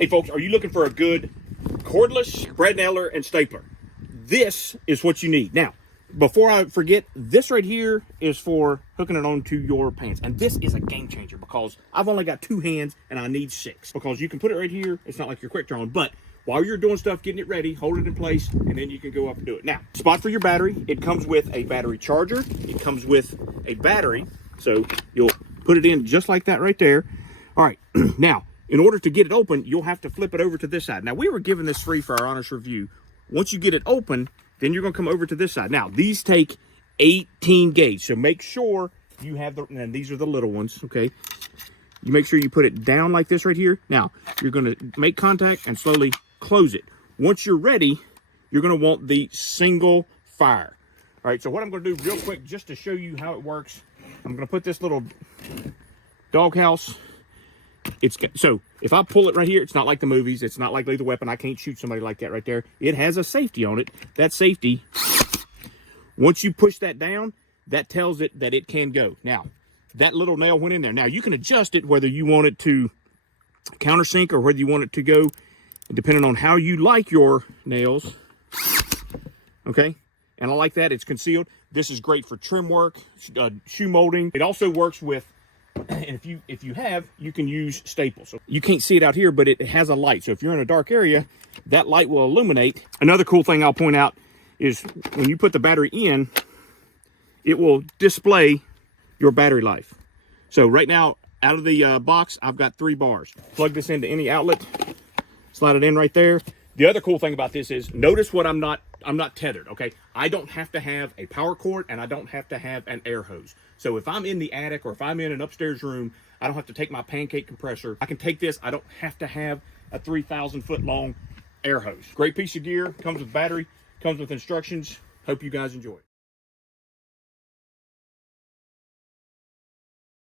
Hey folks, are you looking for a good cordless thread nailer and stapler? This is what you need. Now, before I forget, this right here is for hooking it onto your pants. And this is a game changer because I've only got 2 hands and I need 6. Because you can put it right here. It's not like you're quick drawing, but while you're doing stuff, getting it ready, hold it in place, and then you can go up and do it. Now, spot for your battery. It comes with a battery charger. It comes with a battery. So you'll put it in just like that right there. All right, now, in order to get it open, you'll have to flip it over to this side. Now, we were given this free for our honest review. Once you get it open, then you're going to come over to this side. Now, these take 18 gauge, so make sure you have the, and these are the little ones, okay? You make sure you put it down like this right here. Now, you're going to make contact and slowly close it. Once you're ready, you're going to want the single fire. All right, so what I'm going to do real quick, just to show you how it works, I'm going to put this little doghouse. So if I pull it right here, it's not like the movies. It's not like Lethal Weapon. I can't shoot somebody like that right there. It has a safety on it. That safety, once you push that down, that tells it that it can go. Now, that little nail went in there. Now, you can adjust it whether you want it to countersink or whether you want it to go, depending on how you like your nails. Okay? And I like that. It's concealed. This is great for trim work, shoe molding. It also works with, and if you have, you can use staples. So you can't see it out here, but it has a light. So if you're in a dark area, that light will illuminate. Another cool thing I'll point out is when you put the battery in, it will display your battery life. So right now, out of the box, I've got 3 bars. Plug this into any outlet, slide it in right there. The other cool thing about this is, notice what I'm not tethered, okay? I don't have to have a power cord and I don't have to have an air hose. So if I'm in the attic or if I'm in an upstairs room, I don't have to take my pancake compressor. I can take this. I don't have to have a 3,000 foot long air hose. Great piece of gear, comes with battery, comes with instructions. Hope you guys enjoy it.